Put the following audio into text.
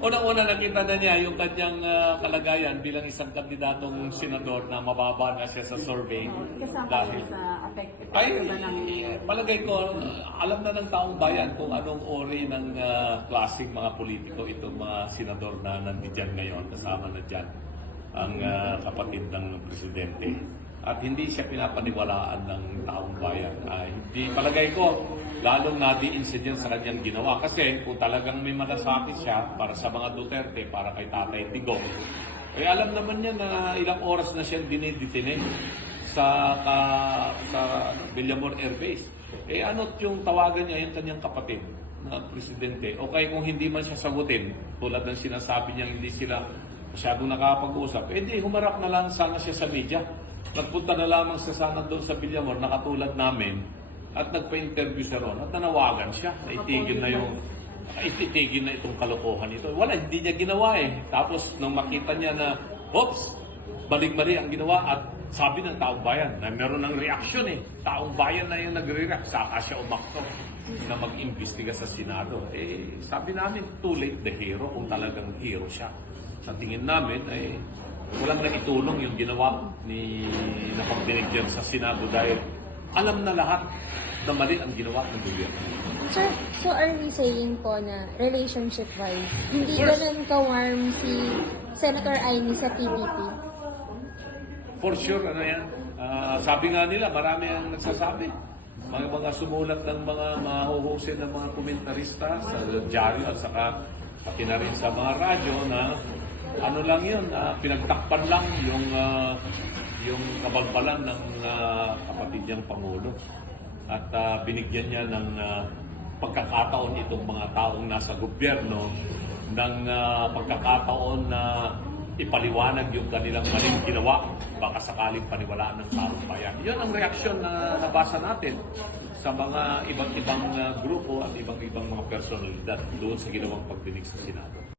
Unang-una nakita na niya yung kanyang kalagayan bilang isang kandidatong senador na mababa na siya sa survey. Kasama Dahil, sa affected ay, ba ng... palagay ko, alam na ng taong bayan kung anong ori ng klaseng mga politiko itong mga senador na nandiyan ngayon, kasama na dyan ang kapatid ng presidente. At hindi siya pinapaniwalaan ng taong bayan. Hindi, palagay ko, lalong nadiinsid yan sa kanyang ginawa. Kasi kung talagang may malasakit siya para sa mga Duterte, para kay Tatay Digong, eh alam naman niya na ilang oras na siyang diniditine sa Villamor Air Base. Eh ano't yung tawagan niya yung kanyang kapatid na presidente? O kaya kung hindi man siya sagutin, tulad ng sinasabi niya hindi sila masyadong nakapag-usap, eh di humarap na lang sana siya sa media. Nagpunta na lamang sa sana doon sa Villamor, nakatulad namin, at nagpa-interview siya ron, at nanawagan siya, naitigil na itong kalokohan ito. Wala, hindi niya ginawa eh. Tapos nung makita niya na, oops, balik-mali ang ginawa, at sabi ng taong bayan, na meron ng reaksyon eh. Taong bayan na yung nagre-react, saka siya umakto na mag-imbestiga sa Senado. Eh, sabi namin, too late the hero kung talagang hero siya. Sa tingin namin, ay walang naitulong yung ginawa ni na pagbinigyan sa Senado dahil alam na lahat na mali ang ginawa ng gobyerno. Sir, so are we saying po na relationship-wise, hindi ganun ka-warm si Senator Amy sa PDP? For sure, ano yan? Sabi nga nila, marami ang nagsasabi. Mga sumulat ng mga mahuhusin ng mga komentarista sa dyaryo at saka pati na rin sa mga radyo na ano lang yun, pinagtakpan lang yung kabalbalan ng kapatid niyang Pangulo. At binigyan niya ng pagkakataon itong mga taong nasa gobyerno ng pagkakataon na ipaliwanag yung kanilang maling ginawa, baka sakaling paniwalaan ng taong bayan. Yun ang reaksyon na nabasa natin sa mga ibang-ibang grupo at ibang-ibang mga personalidad doon sa ginawang pagdinig sa Senado.